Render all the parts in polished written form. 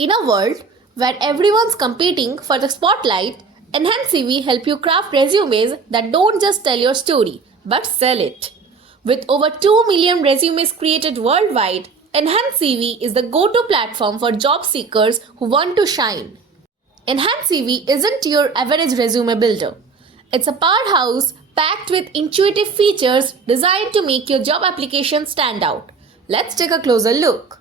In a world where everyone's competing for the spotlight, Enhancv help you craft resumes that don't just tell your story, but sell it. With over 2 million resumes created worldwide, Enhancv is the go-to platform for job seekers who want to shine. Enhancv isn't your average resume builder. It's a powerhouse packed with intuitive features designed to make your job application stand out. Let's take a closer look.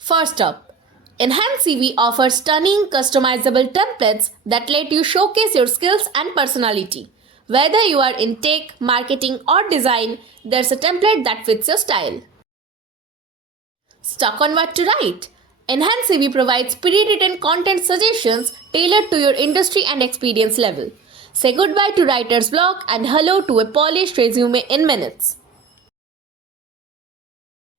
First up, Enhancv offers stunning customizable templates that let you showcase your skills and personality. Whether you are in tech, marketing, or design, there's a template that fits your style. Stuck on what to write? Enhancv provides pre-written content suggestions tailored to your industry and experience level. Say goodbye to writer's block and hello to a polished resume in minutes.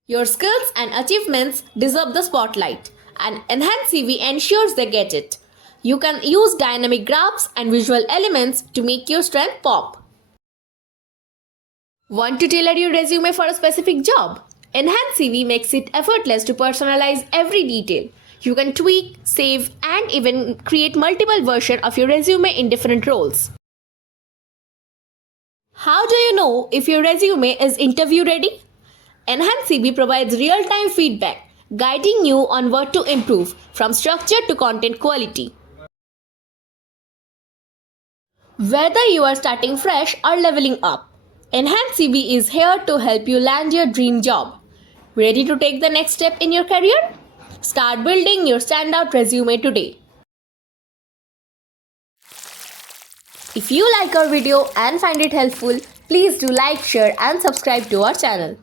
Your skills and achievements deserve the spotlight, and Enhancv ensures they get it. You can use dynamic graphs and visual elements to make your strength pop. Want to tailor your resume for a specific job? Enhancv makes it effortless to personalize every detail. You can tweak, save, and even create multiple versions of your resume in different roles. How do you know if your resume is interview ready? Enhancv provides real-time feedback, guiding you on what to improve, from structure to content quality. Whether you are starting fresh or leveling up, Enhancv is here to help you land your dream job. Ready to take the next step in your career? Start building your standout resume today. If you like our video and find it helpful, please do like, share and subscribe to our channel.